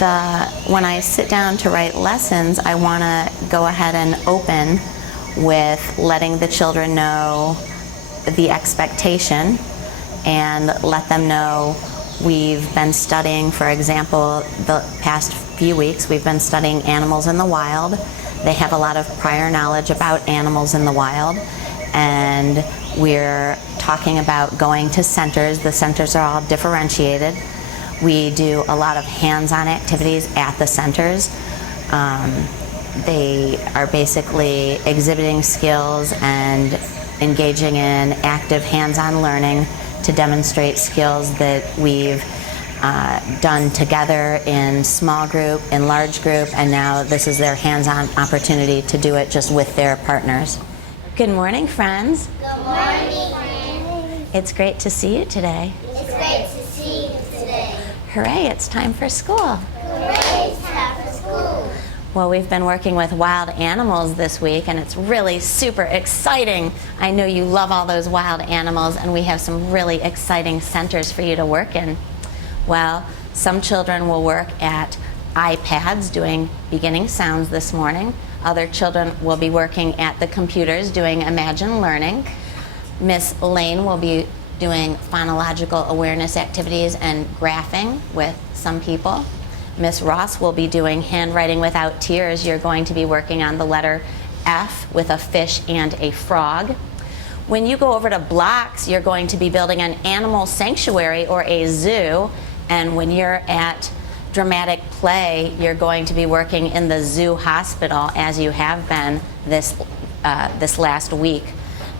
when I sit down to write lessons, I want to go ahead and open with letting the children know the expectation and let them know we've been studying, for example, the past few weeks, we've been studying animals in the wild. They have a lot of prior knowledge about animals in the wild, and we're talking about going to centers. The centers are all differentiated. We do a lot of hands-on activities at the centers. They are basically exhibiting skills and engaging in active hands-on learning to demonstrate skills that we've done together in small group, in large group, and now this is their hands-on opportunity to do it just with their partners. Good morning, friends. Good morning, friends. It's great to see you today. It's great to see you today. Hooray, it's time for school. Hooray, it's time for school. Well, we've been working with wild animals this week, and it's really super exciting. I know you love all those wild animals, and we have some really exciting centers for you to work in. Well, some children will work at iPads doing beginning sounds this morning. Other children will be working at the computers doing Imagine Learning. Miss Lane will be doing phonological awareness activities and graphing with some people. Miss Ross will be doing handwriting without tears. You're going to be working on the letter F with a fish and a frog. When you go over to blocks, you're going to be building an animal sanctuary or a zoo. And when you're at dramatic play, you're going to be working in the zoo hospital as you have been this last week.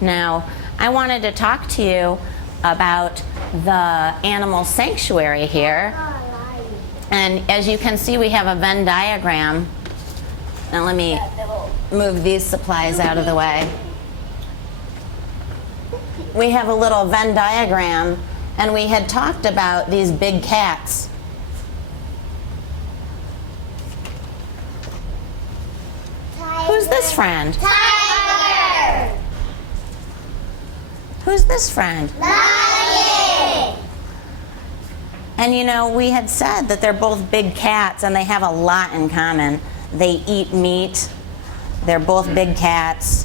Now, I wanted to talk to you about the animal sanctuary here. And as you can see, we have a Venn diagram. Now let me move these supplies out of the way. We have a little Venn diagram, and we had talked about these big cats. Tiger. Who's this friend? Tiger. Who's this friend? Lion. And you know, we had said that they're both big cats and they have a lot in common. They eat meat, they're both big cats,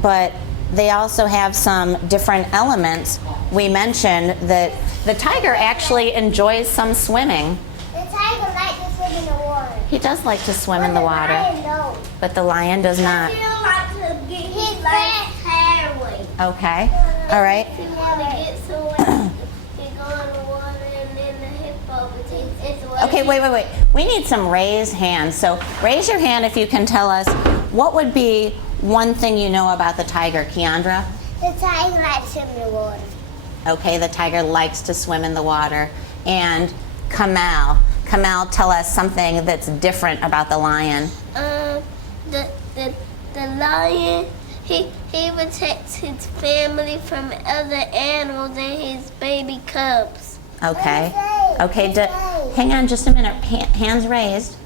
but they also have some different elements. We mentioned that the tiger actually enjoys some swimming. The tiger likes to swim in the water. He does like to swim in the water, Lion don't. but the lion does not. He don't like to get his hair away. Okay, all right. He want to get so wet. He go in the water and then the hippo takes it away. Okay, wait. We need some raised hands. So raise your hand if you can tell us what would be one thing you know about the tiger, Keandra? The tiger likes to swim in the water. Okay, the tiger likes to swim in the water. And Kamal, tell us something that's different about the lion. The lion, he protects his family from other animals and his baby cubs. Okay. Okay, hang on just a minute. Hands raised.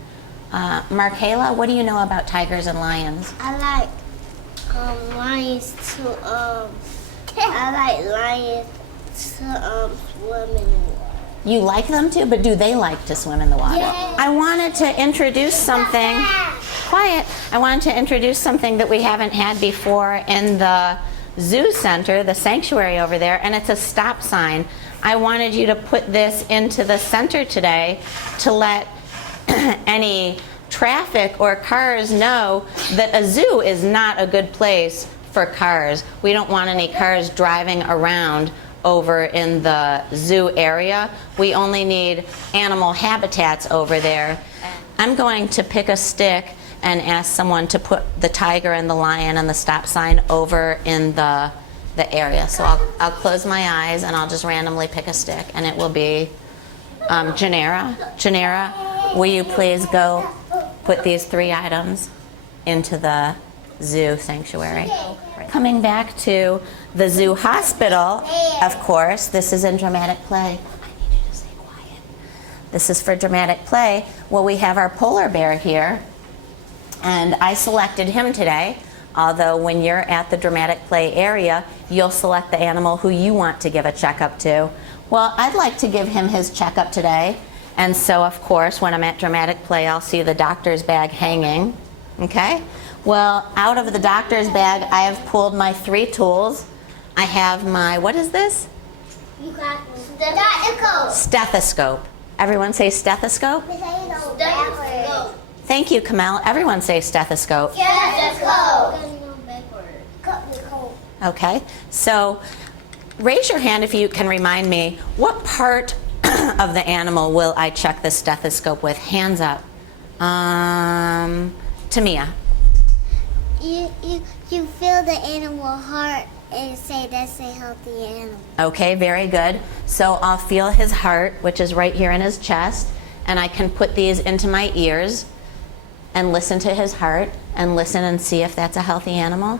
Markayla, what do you know about tigers and lions? I like lions to I like lions to swim in the water. You like them too, but do they like to swim in the water? Yeah. I wanted to introduce something. Quiet. I wanted to introduce something that we haven't had before in the zoo center, the sanctuary over there, and it's a stop sign. I wanted you to put this into the center today to let any traffic or cars know that a zoo is not a good place for cars. We don't want any cars driving around over in the zoo area. We only need animal habitats over there. I'm going to pick a stick and ask someone to put the tiger and the lion and the stop sign over in the area. So I'll close my eyes and I'll just randomly pick a stick, and it will be Janera. Janera, will you please go put these 3 items into the zoo sanctuary? Coming back to the zoo hospital, of course, this is in dramatic play. I need you to stay quiet. This is for dramatic play. Well, we have our polar bear here, and I selected him today, although when you're at the dramatic play area, you'll select the animal who you want to give a checkup to. Well, I'd like to give him his checkup today, And so, of course, when I'm at dramatic play, I'll see the doctor's bag hanging. Okay? Well, out of the doctor's bag, I have pulled my 3 tools. I have my, what is this? You got stethoscope. Stethoscope. Everyone say stethoscope? Stethoscope. Thank you, Kamel. Everyone say stethoscope. Stethoscope. Okay, so raise your hand if you can remind me, what part of the animal will I check the stethoscope with? Hands up. Tamia. You feel the animal heart and say that's a healthy animal. Okay, very good. So I'll feel his heart, which is right here in his chest, and I can put these into my ears and listen to his heart and listen and see if that's a healthy animal.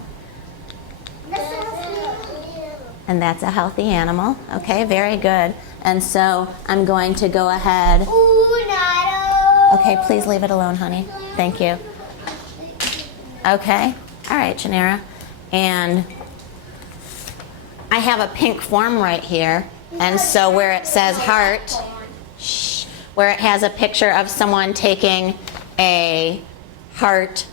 And that's a healthy animal. Okay, very good. And so I'm going to go ahead. Okay, please leave it alone, honey. Thank you. Okay, all right, Janera. And I have a pink form right here. And so where it says heart, where it has a picture of someone taking a heart,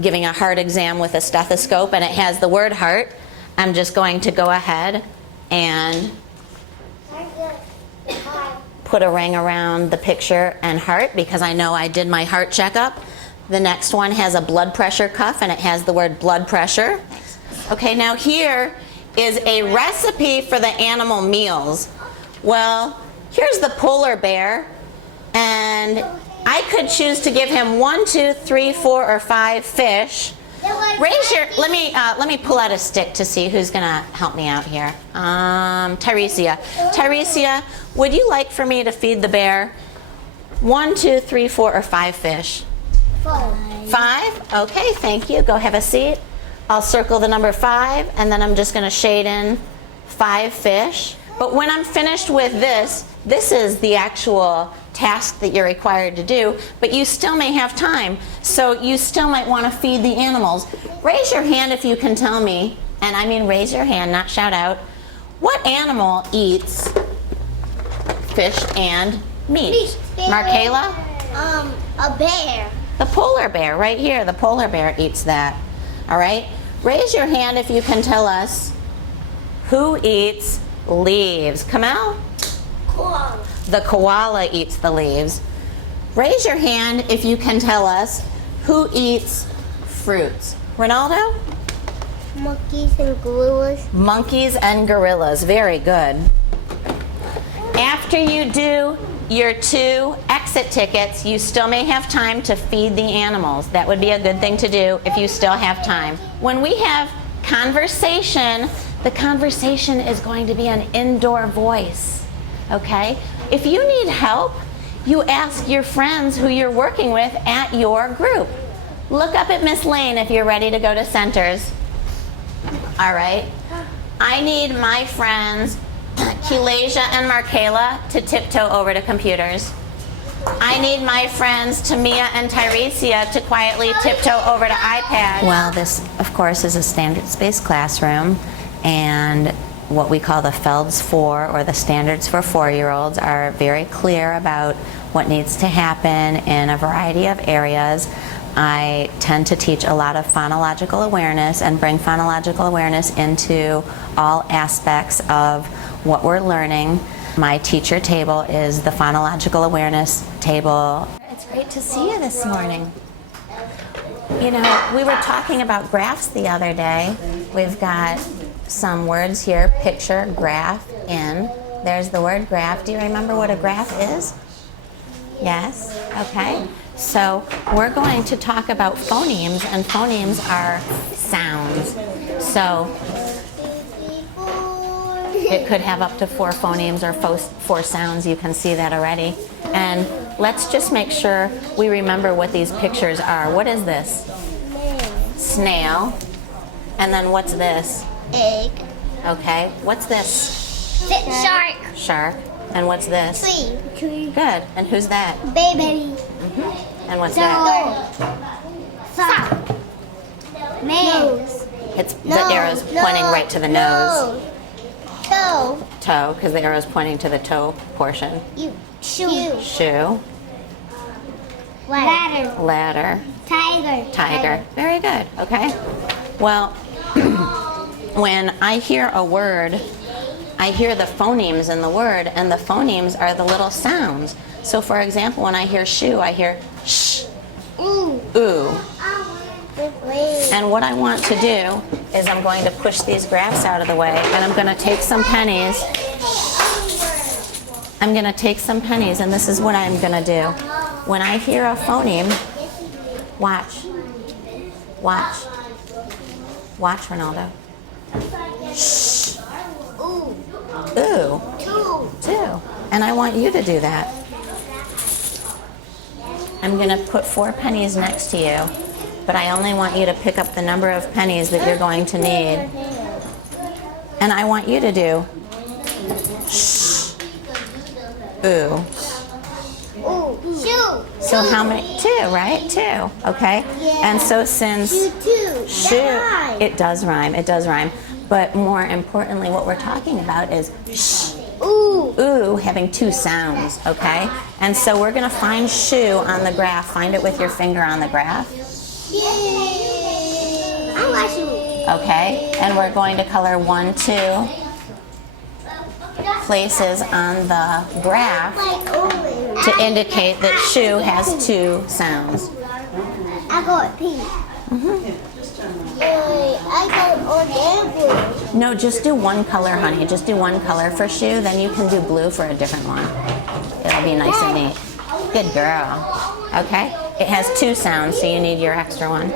giving a heart exam with a stethoscope, and it has the word heart, I'm just going to go ahead and put a ring around the picture and heart because I know I did my heart checkup. The next one has a blood pressure cuff and it has the word blood pressure. Okay, now here is a recipe for the animal meals. Well, here's the polar bear, and I could choose to give him 1, 2, 3, 4, or 5 fish. Raise your, let me pull out a stick to see who's gonna help me out here. Tyresia. Tyresia, would you like for me to feed the bear 1, 2, 3, 4, or 5 fish? 5? Okay, thank you. Go have a seat. I'll circle the number 5, and then I'm just gonna shade in 5 fish. But when I'm finished with this is the actual task that you're required to do, but you still may have time, so you still might want to feed the animals. Raise your hand if you can tell me, and I mean raise your hand, not shout out, what animal eats fish and meat? Markayla? A bear. The polar bear, right here, the polar bear eats that. All right? Raise your hand if you can tell us who eats leaves. Kamel? Koala. The koala eats the leaves. Raise your hand if you can tell us who eats fruits. Ronaldo? Monkeys and gorillas. Monkeys and gorillas. Very good. After you do your 2 exit tickets, you still may have time to feed the animals. That would be a good thing to do if you still have time. When we have conversation, the conversation is going to be an indoor voice. Okay? If you need help, you ask your friends who you're working with at your group. Look up at Miss Lane if you're ready to go to centers. All right. I need my friends, Kelasia and Markayla, to tiptoe over to computers. I need my friends, Tamia and Tyresia, to quietly tiptoe over to iPads. Well, this, of course, is a standard space classroom, and what we call the FELDS 4, or the standards for 4-year-olds, are very clear about what needs to happen in a variety of areas. I tend to teach a lot of phonological awareness and bring phonological awareness into all aspects of what we're learning. My teacher table is the phonological awareness table. It's great to see you this morning. You know, we were talking about graphs the other day. We've got some words here, picture, graph, in. There's the word graph. Do you remember what a graph is? Yes? Okay. So we're going to talk about phonemes, and phonemes are sounds. So it could have up to 4 phonemes or 4 sounds. You can see that already. And let's just make sure we remember what these pictures are. What is this? Snail. And then what's this? Egg. Okay. What's this? Shark. Shark. And what's this? Tree. Good. And who's that? Baby. And what's that? Sock. Nose. It's the arrow's pointing right to the nose. Toe. Toe, because the arrow is pointing to the toe portion. Shoe. Shoe. Ladder. Ladder. Tiger. Tiger. Very good. Okay. Well, when I hear a word, I hear the phonemes in the word, and the phonemes are the little sounds. So, for example, when I hear shoe, I hear sh, Ooh. ooh. And what I want to do is I'm going to push these graphs out of the way, and I'm going to take some pennies. I'm going to take some pennies, and this is what I'm going to do. When I hear a phoneme, watch. Watch. Watch, Ronaldo. Shh. Ooh. Two. And I want you to do that. I'm going to put 4 pennies next to you, but I only want you to pick up the number of pennies that you're going to need. And I want you to do shh. Ooh. Shoe. So how many? 2, right? 2. Okay. And so since shoe, it does rhyme. It does rhyme. But more importantly, what we're talking about is shh. Ooh, having 2 sounds, okay? And so we're going to find shoe on the graph. Find it with your finger on the graph. Okay? And we're going to color 1, 2 places on the graph to indicate that shoe has 2 sounds. I got pink. I got orange. No, just do 1 color, honey. Just do 1 color for shoe, then you can do blue for a different one. It'll be nice and neat. Good girl. Okay? It has 2 sounds, so you need your extra one.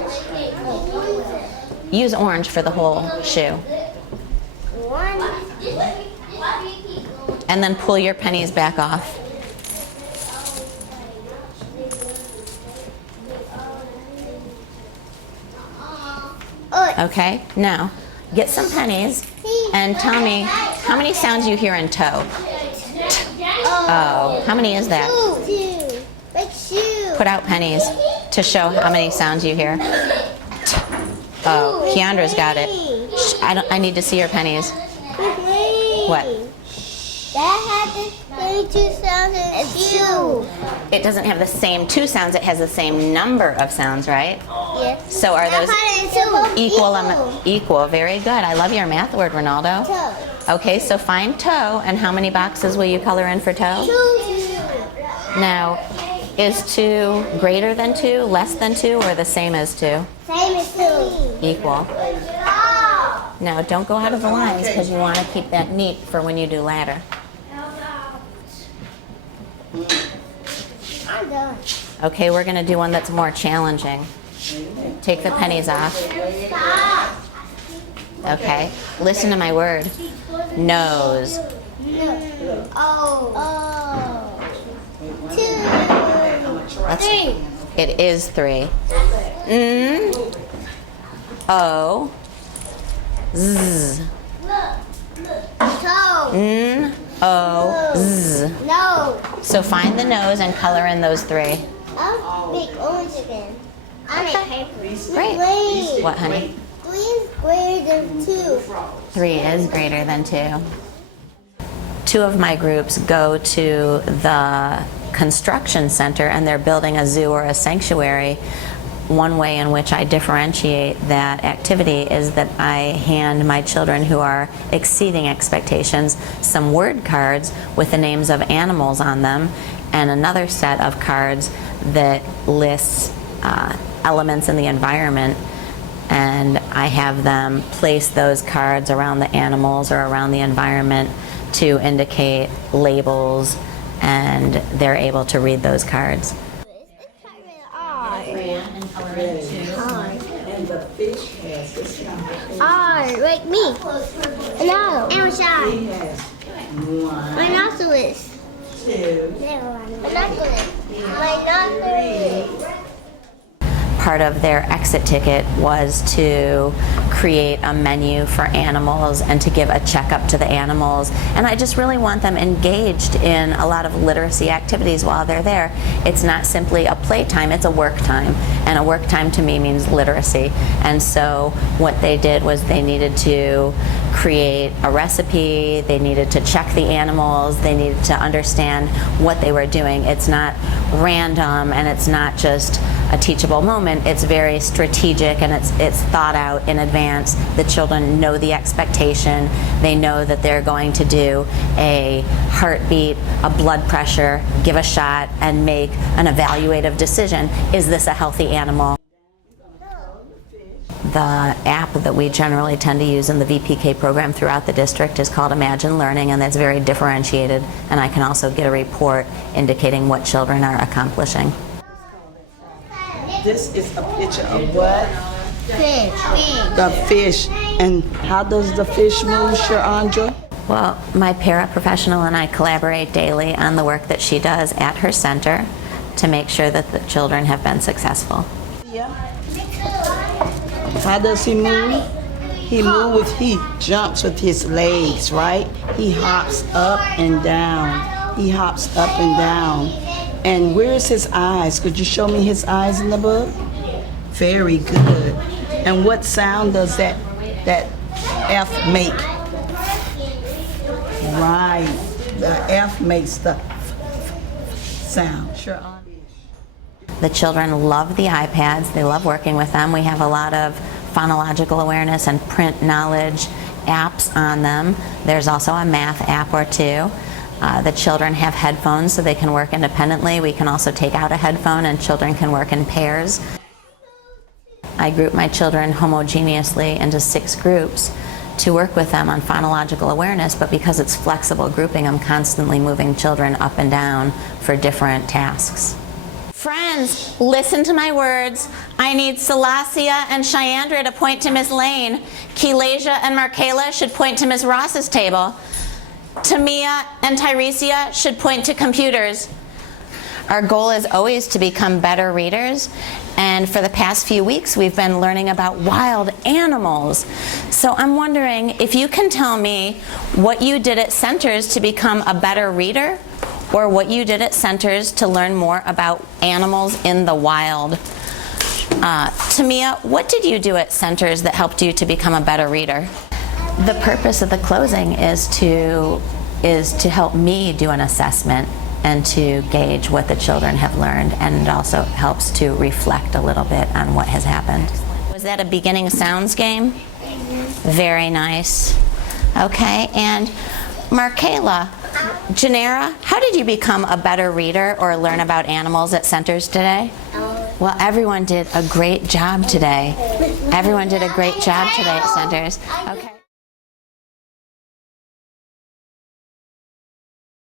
Use orange for the whole shoe. And then pull your pennies back off. Okay, now get some pennies and tell me how many sounds you hear in toe. Oh, how many is that? 2. Put out pennies to show how many sounds you hear. Oh, Keandra's got it. Shh, I need to see your pennies. What? That has the same 2 sounds as shoe. It doesn't have the same 2 sounds, it has the same number of sounds, right? Yes. So are those Equal. equal? Very good. I love your math word, Ronaldo. Toe. Okay, so find toe, and how many boxes will you color in for toe? 2. Now, is 2 greater than 2, less than 2, or the same as 2? Same as 2. Equal. Now, don't go out of the lines because you want to keep that neat for when you do ladder. I'm done. Okay, we're going to do one that's more challenging. Take the pennies off. Okay, listen to my word. Nose. Oh. 2. Let's, 3. it is 3. O. Z. Toe. O. Z. No. So find the nose and color in those 3. I'll make orange again. I make paper. Great. Wait. What, honey? 3 is greater than 2. 3 is greater than 2. 2 of my groups go to the construction center and they're building a zoo or a sanctuary. One way in which I differentiate that activity is that I hand my children who are exceeding expectations some word cards with the names of animals on them and another set of cards that lists elements in the environment, and I have them place those cards around the animals or around the environment to indicate labels, and they're able to read those cards. R, like me. No. And shy. Rhinoceros. 2. Rhinoceros. Part of their exit ticket was to create a menu for animals and to give a checkup to the animals. And I just really want them engaged in a lot of literacy activities while they're there. It's not simply a playtime, it's a work time. And a work time to me means literacy. And so what they did was they needed to create a recipe, they needed to check the animals, they needed to understand what they were doing. It's not random and it's not just a teachable moment. It's very strategic and it's thought out in advance. The children know the expectation. They know that they're going to do a heartbeat, a blood pressure, give a shot, and make an evaluative decision. Is this a healthy animal? The app that we generally tend to use in the VPK program throughout the district is called Imagine Learning, and that's very differentiated, and I can also get a report indicating what children are accomplishing. This is a picture of what? Fish. The fish. And how does the fish move, Sharandra? Well, my paraprofessional and I collaborate daily on the work that she does at her center to make sure that the children have been successful. Yeah. How does he move? He jumps with his legs, right? He hops up and down. He hops up and down. And where's his eyes? Could you show me his eyes in the book? Very good. And what sound does that F make? Right. The F makes the sound. Sure. The children love the iPads. They love working with them. We have a lot of phonological awareness and print knowledge apps on them. There's also a math app or two. The children have headphones so they can work independently. We can also take out a headphone and children can work in pairs. I group my children homogeneously into 6 groups to work with them on phonological awareness, but because it's flexible grouping, I'm constantly moving children up and down for different tasks. Friends, listen to my words. I need Salasia and Chyandra to point to Ms. Lane. Kelasia and Markayla should point to Ms. Ross's table. Tamia and Tyresia should point to computers. Our goal is always to become better readers, and for the past few weeks we've been learning about wild animals. So I'm wondering if you can tell me what you did at Centers to become a better reader, or what you did at Centers to learn more about animals in the wild. Tamia, what did you do at Centers that helped you to become a better reader? The purpose of the closing is to help me do an assessment and to gauge what the children have learned, and it also helps to reflect a little bit on what has happened. Was that a beginning sounds game? Very nice. Okay, and Markayla, Janera, how did you become a better reader or learn about animals at Centers today? Well, everyone did a great job today. Everyone did a great job today at Centers. Okay.